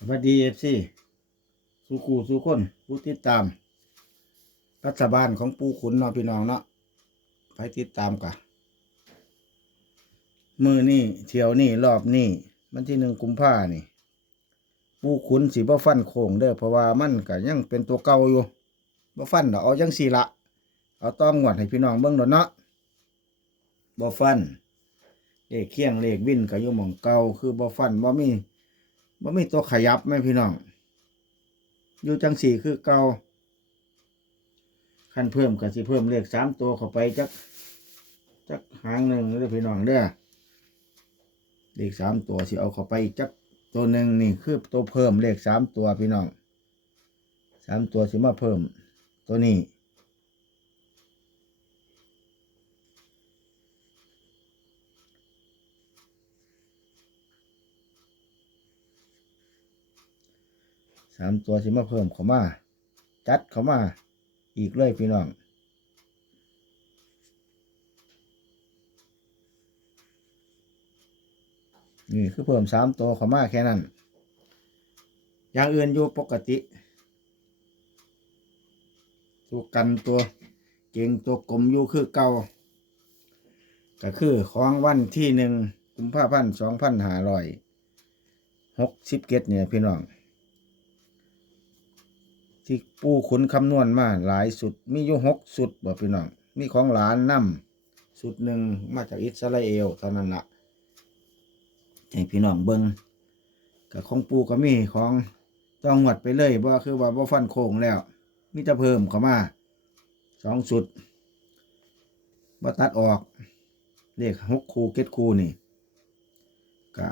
สวัสดีเอฟซีสุขูสุคนผู้ติดตาม รัฐบาลของปูขุนเนาะพี่น้องเนาะไปติดตามกะมือนี่เที่ยวนี่รอบนี่มันที่หนึ่งกุมภานี่ ปูขุนสีบ่ฟันโค้งเด้อเพราะว่ามันก็ยังเป็นตัวเก่าอยู่บ่ฟันดอกเอาจังสีละเอาต้องงวดให้พี่น้องเบิ่งโดนเนาะบ่ฟันเลขเคียงเลขวินก็อยู่หม่องเก่าคือบ่ฟันบ่มี บ่มีตัวขยับแม่พี่น้อง อยู่จังสี่คือเก่าขั้นเพิ่มก็สิเพิ่มเลขสามตัวเข้าไปจักจักหางหนึ่งเด้อพี่น้องเด้อเลขสามตัวสิเอาเข้าไปอีกจักตัวหนึ่งนี่คือตัวเพิ่มเลขสามตัวพี่น้องสามตัวสิมาเพิ่มตัวนี้ สามตัวสิมาเพิ่มเข้ามา จัดเข้ามา อีกเลยพี่น้องนี่คือเพิ่มสามตัวเข้ามาแค่นั้น อย่างอื่นอยู่ปกติตัวกันตัวเก่งตัวกลมอยู่คือเก่าก็คือของวันที่หนึ่งกุมภาพันธ์สองพันห้าร้อยหกสิบเกตเนี่ยพี่น้อง ที่ปูขุนคำนวณมาหลายสุด มีอยู่หกสุดบ่พี่น้อง มีของหลานนำสุดหนึ่งมาจากอิสราเอลเท่านั้นละให้พี่น้องเบิงกับของปูก็มีของต้องหวดไปเลยบ่คือว่าบ่ฟันโค้งแล้วมีแต่เพิ่มเข้ามาสองสุดบ่ตัดออกเลขหกคูเก็ดคูนี่ก็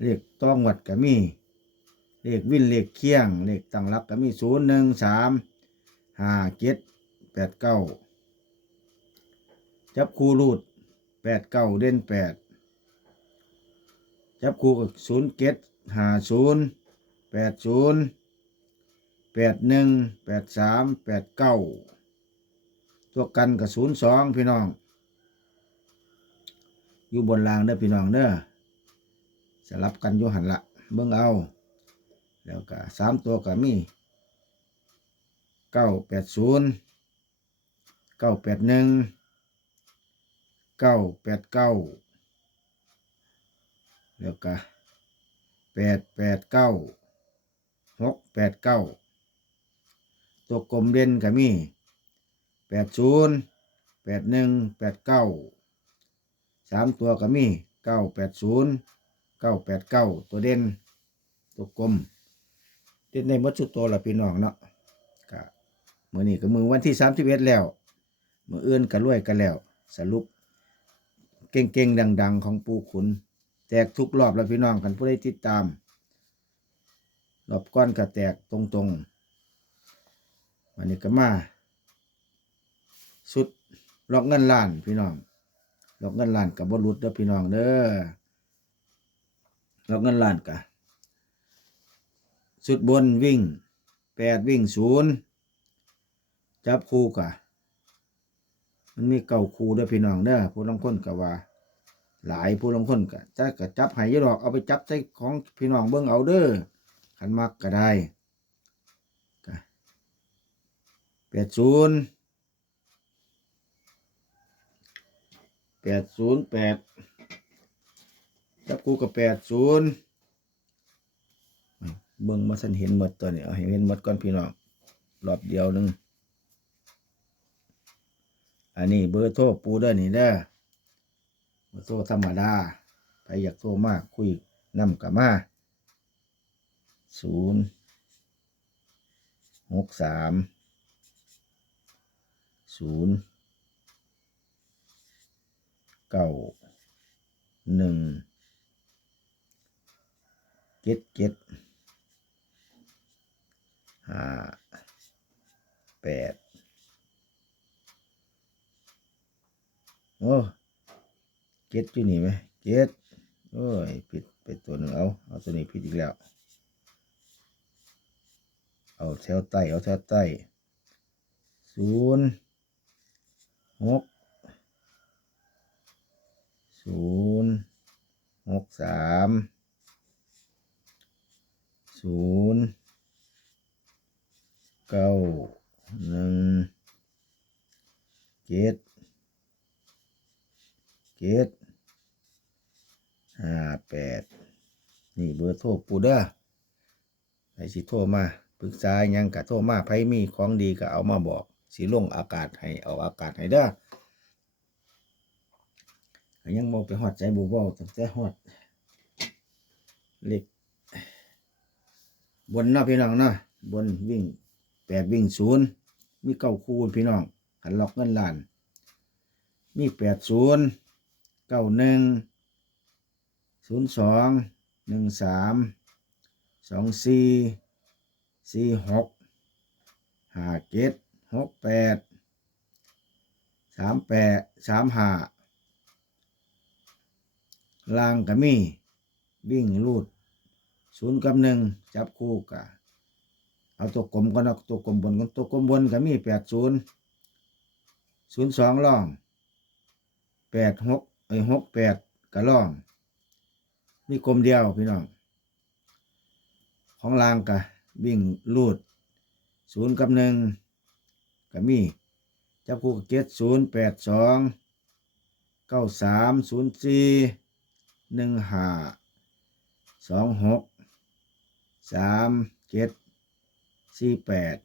เลขต้องหวดก็มี เลขวินเลขเคียงเลขตั้งหลักก็มีศูนย์หนึ่งสามห้าเจ็ดแปดเก้าจับคู่รูดแปดเก้าเด่นแปดจับคู่กับศูนย์เจ็ดห้าศูนย์แปดศูนย์แปดหนึ่งแปดสามแปดเก้าตัวกันกับศูนย์สองพี่น้อง อยู่บนรางเด้อพี่น้องเด้อสลับกันอยู่หันละเบิ่งเอา แล้วก็สามตัวก็มีเก้าแปดศูนย์เก้าแปดหนึ่งเก้าแปดเก้าแล้วก็แปดแปดเก้าหกแปดเก้าตัวกลมเด่นก็มีแปดศูนย์แปดหนึ่งแปดเก้าสามตัวก็มีเก้าแปดศูนย์เก้าแปดเก้าตัวเด่นตัวกลม เด็ดในมดสุดตัวละพี่น้องเนาะกะมือนี้ก็มือวันที่สามสิบเอ็ดแล้ว มืออื่นก็รวยกันแล้ว สรุป เก่งๆ ดัง ๆ ของปูขุน แตกทุกรอบแล้วพี่น้องกันผู้ได้ติดตาม รอบก้อนก็แตกตรงๆวันนี้ก็มา สุดลอกเงินล้านพี่น้องลอกเงินล้านกับบรุษเด้อพี่น้องเด้อลอกเงินล้านกะ สุดบนวิ่งแปดวิ่งศูนย์จับคู่กะมันมีเก่าคู่ด้อพี่น้องเด้อผู้ลางคนก็ว่า หลายผู้ลางคนก็จะก็จับให้อยี่ดอกเอาไปจับใส่ของพี่น้องเบิ่งเอาเด้อขันมักก็ได้แปดศูนย์แปดศูนย์แปดจับคู่กับแปดศูนย์ เบิ่งมาสันเห็นหมดตัวนี้เอาให้เห็นหมดก่อนพี่น้องรอบเดียวหนึงอันนี้เบอร์โทรปูเด้อนี่เด้อเบอร์โทรธรรมดาใครอยากโทรมากคุยนำกับมาศูนย์หกสามศูนย์เก้าหนึ่งเจ็ดเจ็ด ห้าแปดโอ้เจ็ดอยู่นี่ไหมเจ็ดโอ้ยผิดไปตัวหนึ่งเอา เอาตัวนี้ผิดอีกแล้ว เอาแถวใต้ เอาแถวใต้ศูนย์หกศูนย์หกสามศูนย์ เก้าหนึ่งเจ็ดเจ็ดห้าแปดนี่เบอร์โทรปูเด้อใครสิโทรมาปรึกษาหยังกะโทรมาไผมีของดีก็เอามาบอก สิลงอากาศให้เอาอากาศให้เด้อยังบ่ไปฮอดใจบูเว้าตั้งแต่ฮอดเล็กบนเนาะพี่น้องเนาะบนวิ่ง แปดวิ่งศูนย์มีเก้าคูณพี่น้องขันล็อกเงินล้าน มีแปดศูนย์เก้าหนึ่งศูนย์สองหนึ่งสามสองสี่สี่หกห้าเจ็ดหกแปดสามแปดสามห้าลางก็มีวิ่งลูดศูนย์กับหนึ่งจับคู่กะ เอาตัวกลมก็นะตัวกลมบนกันตัวกลมบนก็มีแปดศูนย์ศูนย์สองล่องแปดหกไอ้หกแปดก็ล่อง มีกลมเดียวพี่น้อง ของลางกะวิ่งลูดศูนย์กับหนึ่งก็มีจับคู่กับเจ็ดศูนย์แปดสองเก้าสามศูนย์สี่หนึ่งห้าสองหกสามเจ็ด สี่แปด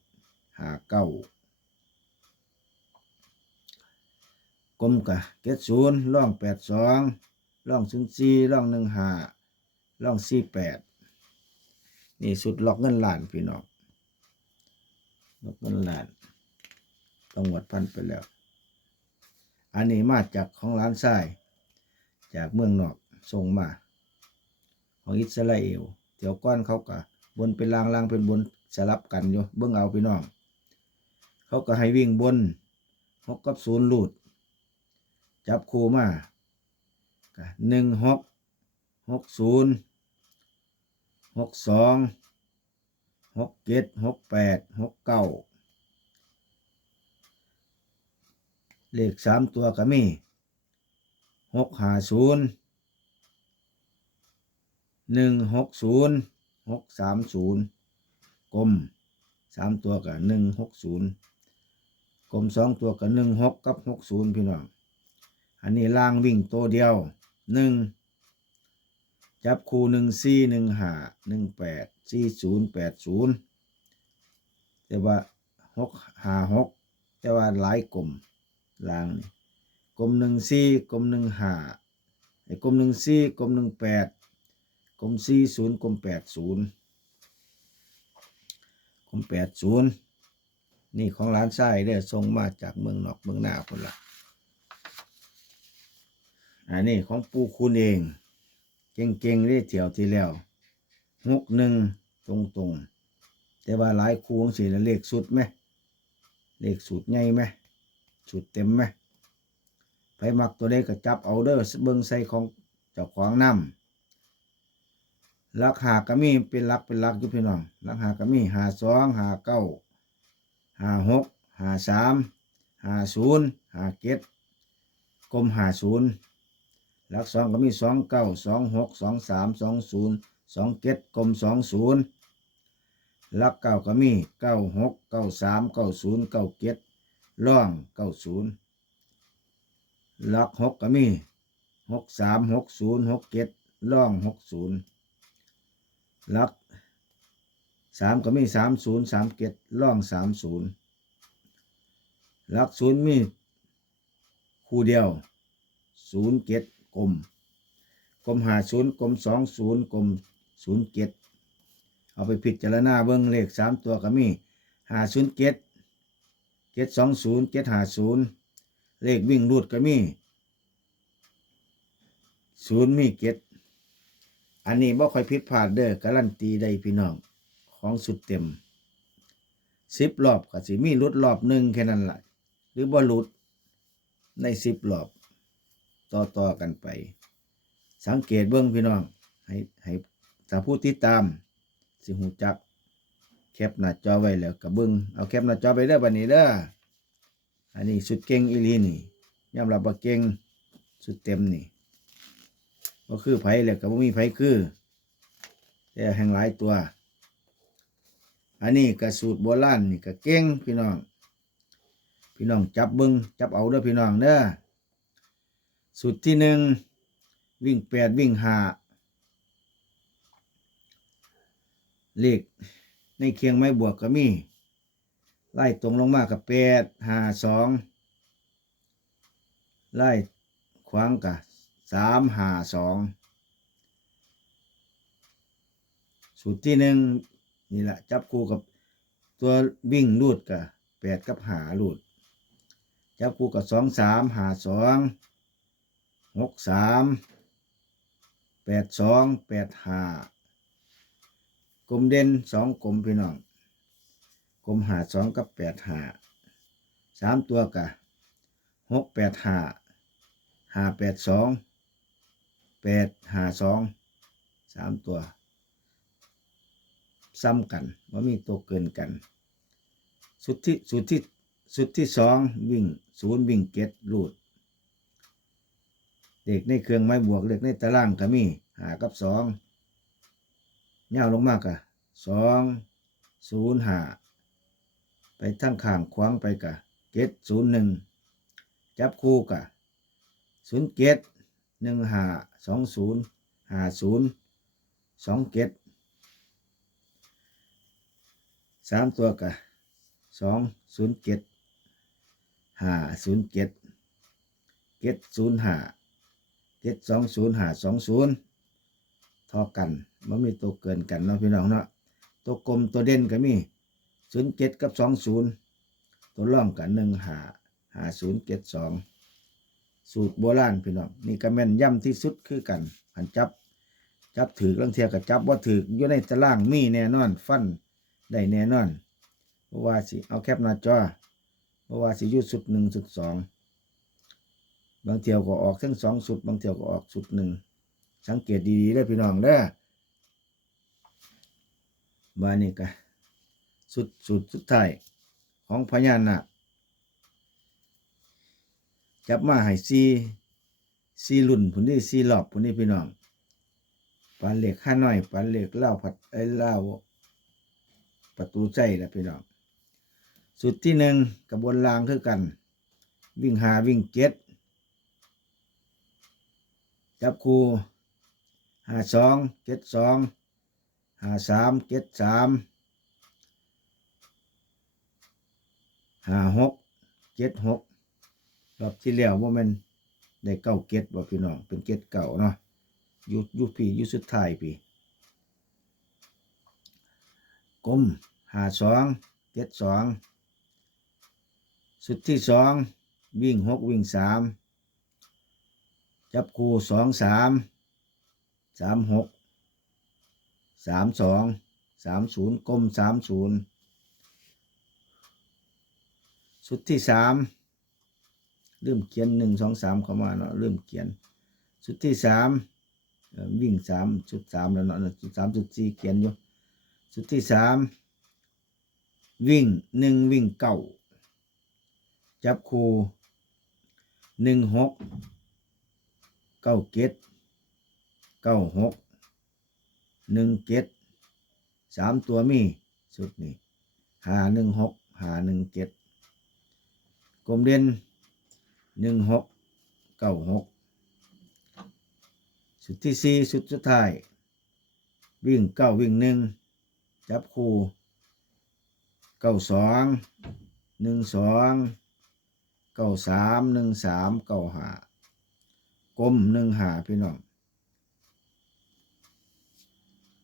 ห้าเก้ากลมกะเจ็ดศูนย์ล่องแปดสองล่องศูนย์สี่ล่องหนึ่งห้าล่องสี่แปดนี่สุดล็อกเงินล้านพี่น้องล็อกเงินล้านต้องวัดพันไปแล้ว อันนี้มาจากของร้านทราย จากเมืองนอกส่งมา ของอิสราเอลเดี๋ยวก้อนเขาก็บนเป็นลางลางเป็นบน สลับกันอยู่เบิ่งเอาพี่น้อง เขาก็ให้วิ่งบนหกกับศูนย์ลูด จับคู่มาหนึ่งหกหกศูนย์หกสองหกเจ็ดหกแปดหกเก้าเลขสามตัวก็มีหกห้าศูนย์หนึ่งหกศูนย์หกสามศูนย์ กลมสามตัวกับหนึ่งหกศูนย์กลมสองตัวกับหนึ่งหกกับหกศูนย์พี่น้อง อันนี้ล่างวิ่งตัวเดียวหนึ่งจับคูหนึ่งสี่หนึ่งห้าหนึ่งแปดสี่ศูนย์แปดศูนย์แต่ว่าหกห้าหกแต่ว่าหลายกลมล่างนี่กลมหนึ่งสี่กลมหนึ่งห้าไอ้กลมหนึ่งสี่กลมหนึ่งแปดกลมสี่ศูนย์กลมแปดศูนย์ กลมแปดศูนย์นี่ของร้านไส้เด้อส่งมาจากเมืองนอกเมืองหน้าคนละอันนี้ของปูคุณเอง เก่งๆได้เที่ยวที่แล้วหกหนึ่งตรงๆ แต่ว่าหลายคูงสีละเลขสุดไหมเลขสุดไงไหมสุดเต็มไหมไปมักตัวเลขก็จับเอาเด้อเบิ้งใส่ของเจ้าของนำ ลักหาก็มีเป็นลักเป็นลักอยู่พี่น้องลักหาก็มีหาสองหาเก้าหาหกหาสามหาศูนย์หาเจ็ดกลมหาศูนย์ลักสองก็มีสองเก้าสองหกสองสามสองศูนย์สองเจ็ดกลมสองศูนย์ลักเก้าก็มีเก้าหกเก้าสามเก้าศูนย์เก้าเจ็ดล่องเก้าศูนย์ลักหกก็มีหกสามหกศูนย์หกเจ็ดล่องหกศูนย์ ลักสามก็มีสามศูนย์สามเจ็ดล่องสามศูนย์ลักศูนย์มีคู่เดียวศูนย์เจ็ดกลมกลมหาศูนย์กลมสองศูนย์กลมศูนย์เจ็ดเอาไปพิจารณาเบิ้งเลขสามตัวก็มีหาศูนย์เจ็ดเจ็ดสองศูนย์เจ็ดหาศูนย์เลขวิ่งรูดก็มีศูนย์มีเจ็ด อันนี้บ่ค่อยผิดพลาดเด้อการันตีได้พี่น้องของสุดเต็มสิบรอบก็สิมีหลุดรอบหนึ่งแค่นั้นแหละหรือบ่หลุดในสิบรอบ ต่อต่อๆกันไป สังเกตเบื้องพี่น้อง ให้ให้ถ้าผู้ติดตาม สิหูจัก แคปหน้าจอไว้แล้วกับเบิ้องเอาแคปหน้าจอไปเด้อบัดนี้เด้ออันนี้สุดเก่งอีลีนี่ยอมรับว่าเก่งสุดเต็มนี่ ก็คือไผ่แล้วก็บ่มีไผ่คือ แต่แห่งหลายตัว อันนี้ก็สูตรโบราณนี่ก็เก่งพี่น้อง พี่น้องจับเบิงจับเอาเด้อพี่น้องเด้อสูตรที่หนึ่งวิ่งแปดวิ่งหาเลขในเคียงไม้บวกก็มี ไล่ตรงลงมากับแปดหาสองไล่ขวางกับ สามห้าสองสูตรที่หนึ่งนี่แหละจับคู่กับตัววิ่งรูดกับแปดกับหารูด จับคู่กับสองสามหาสองหกสามแปดสองแปดห้ากลมเด่นสองกลมพี่น้องกลมหาสองกับแปดหาสามตัวกะหกแปดหาหาแปดสอง แปดห้าสองสามตัว ซ้ำกันว่ามีตัวเกินกัน สุดที่สุดที่สุดที่สองวิ่งศูนย์วิ่งเก็ตรูดเด็กในเครื่องไม้บวกเด็กในตารางก็มีหากับสองย่าวลงมากะสองศูนย์หาไปทั้งข้างขวางไปกะเก็ตศูนย์หนึ่งจับคู่กะศูนย์เก็ต หนึ่งหาสองศูนย์หาศูนย์สองเกตสามตัวกะสองศูนย์เกตห้าศูนย์เกตเกตศูนย์ห้าเกตสองศูนย์ห้าสองศูนย์ทอกันมันมีตัวเกินกันเนาะพี่น้องเนาะตัวกลมตัวเด่นก็มีศูนย์เกตกับสองศูนย์ตัวร่องกันหนึ่งหาหาศูนย์เกตสอง สูตรโบราณพี่น้องนี่ก็แม่นย่ำที่สุดคือกันอันจับ จับถือลังเทียกับจับว่าถืออยู่ในตารางมีแน่นอน ฟันได้แน่นอนเพราะว่าสิเอาแคปหน้าจอเพราะว่าสิยุดสุดหนึ่งสุดสองบางเที่ยวก็ออกทั้งสองสุด บางเที่ยวก็ออกสุดหนึ่งสังเกตดีๆเด้พี่น้องเด้อบานนี้ก็สุดสุดสุดท้ายของพญานาค จับมาให้ซีซีรุ่นผุนนี้ซีหลอบผุนนี้พี่น้องปลาเหล็กข้าน้อยปลาเหล็กเล่าผัดไอ้เล่าประตูใจแหละพี่น้องสุดที่หนึ่งกระบวนรางคือกัน วิ่งหาวิ่งเจ็ดจับคูหาสองเจ็ดสองหาสามเจ็ดสามหาหกเจ็ดหก รอบที่แล้วว่ามันได้เก้าเก็ดบ่พี่น้องเป็นเก็ดเก่าเนาะยุยุพี่ยุสุดท้ายพี่กลมหาสองเจ็ดสองสุดที่สองวิ่งหกวิ่งสามจับคู่สองสามสามหกสามสองสามศูนย์กลมสามศูนย์สุดที่สาม เริ่มเขียนหนึ่งสองสามเข้ามาเนาะเริ่มเขียนสุดที่สามวิ่งสามชุดสามแล้วเนาะชุดสามชุดสี่เขียนอยู่ชุดที่สามวิ่งหนึ่งวิ่งเก้าจับคู่หนึ่งหกเก้าเกตเก้าหกหนึ่งเกตสามตัวมีสุดนี้หาหนึ่งหกหาหนึ่งเกตกลมเด่น หนึ่งหกเก้าหกสุดที่สี่สุดสุดท้าย วิ่งเก้าวิ่งหนึ่งจับคู่เก้าสองหนึ่งสองเก้าสามหนึ่งสามเก้าหากลมหนึ่งหาพี่น้อง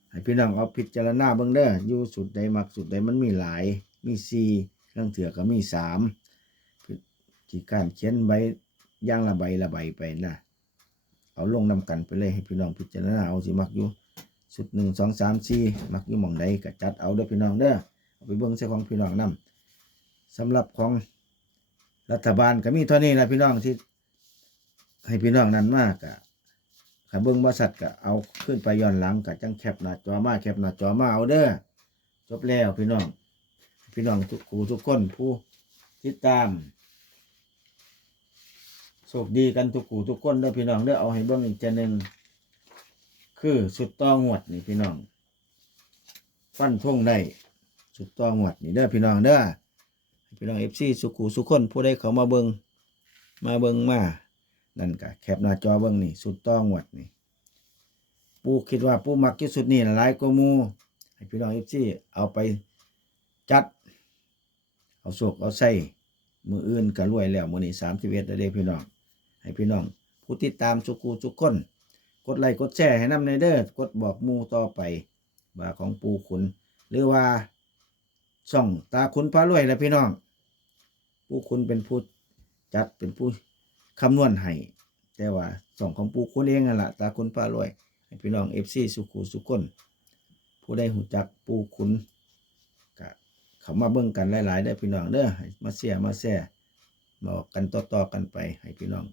ให้พี่น้องเอาพิจารณาเบิ่งเด้ออยู่สุดใดมักสุดใดมันมีหลาย มีสี่เรื่องเถื่อก็มีสาม ที่การเขียนใบย่างละใบละใบไปนะเอาลงนำกันไปเลยให้พี่น้องพิจารณาเอาสิมักอยู่สุดหนึ่งสองสามสี่มักอยู่หมองใดก็จัดเอาเด้อพี่น้องเด้อเอาไปเบิ่งใส่ของพี่น้องนํสำหรับของรัฐบาลก็มีเท่านี้แหละพี่น้องที่ ให้พี่น้องนั้นมากกะถ้าเบิ่งบริษัทก็เอาขึ้นไปย้อนหลังก็จังแคปหน้าจอมาแคปหน้าจอมาเอาเด้อจบแล้วพี่น้อง พี่น้องทุกครูทุกคนผู้ติดตาม โชคดีกันทุกขู่ทุกคนเด้อพี่น้องเด้อเอาให้เบิ่งอีกจะหนึ่งคือสุดต่องวดนี่พี่น้อง ฟันทงได้สุดต้องวดนี่เด้อพี่น้องเด้อพี่น้องเอฟซีสุขุสุขคนผู้ใดเขามาเบิงมาเบิงมานั่นก็แคปหน้าจอเบิงนี่ สุดต้องวดนี่ปูคิดว่าปูมักที่สุดนี่หลายกว่ามูให้พี่น้องเอฟซีเอาไปจัด เอาโศกเอาใส่มืออื่นก็รวยแล้วมือนี้สามสิบเอ็ดเด้อพี่น้อง ให้พี่น้อง ผู้ติดตามสุกูทุกคน กดไลค์กดแชร์ให้นำในเด้อกดบอกมูต่อไปว่าของปูขุน หรือว่าช่องตาขุนพารวยแหละพี่น้อง ปูขุนเป็นผู้จัดเป็นผู้คำนวณให้แต่ว่าช่องของปูขุนเองนั่นแหละตาขุนพารวยให้พี่น้องเอฟซีสุขุสุขคนผู้ได้หูจักปูขุนก็เขามาเบิ่งกันหลายๆได้พี่น้องเด้อมาเสียมาแซ่บอกกันต่อๆกันไปให้พี่น้อง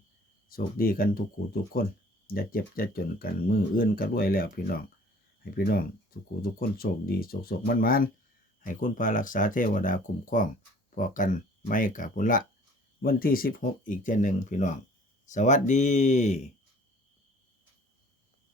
โชคดีกันทุกขู่ทุกคน อย่าเจ็บอย่าจนกันมืออื่นก็รวยแล้วพี่น้อง ให้พี่น้องทุกขู่ทุกคนโชคดีโชคโชคมันมันๆให้คุณพารักษาเทวดาคุ้มครองพอกันไม่กับพุละ วันที่ 16 อีกเจนหนึ่งพี่น้อง สวัสดี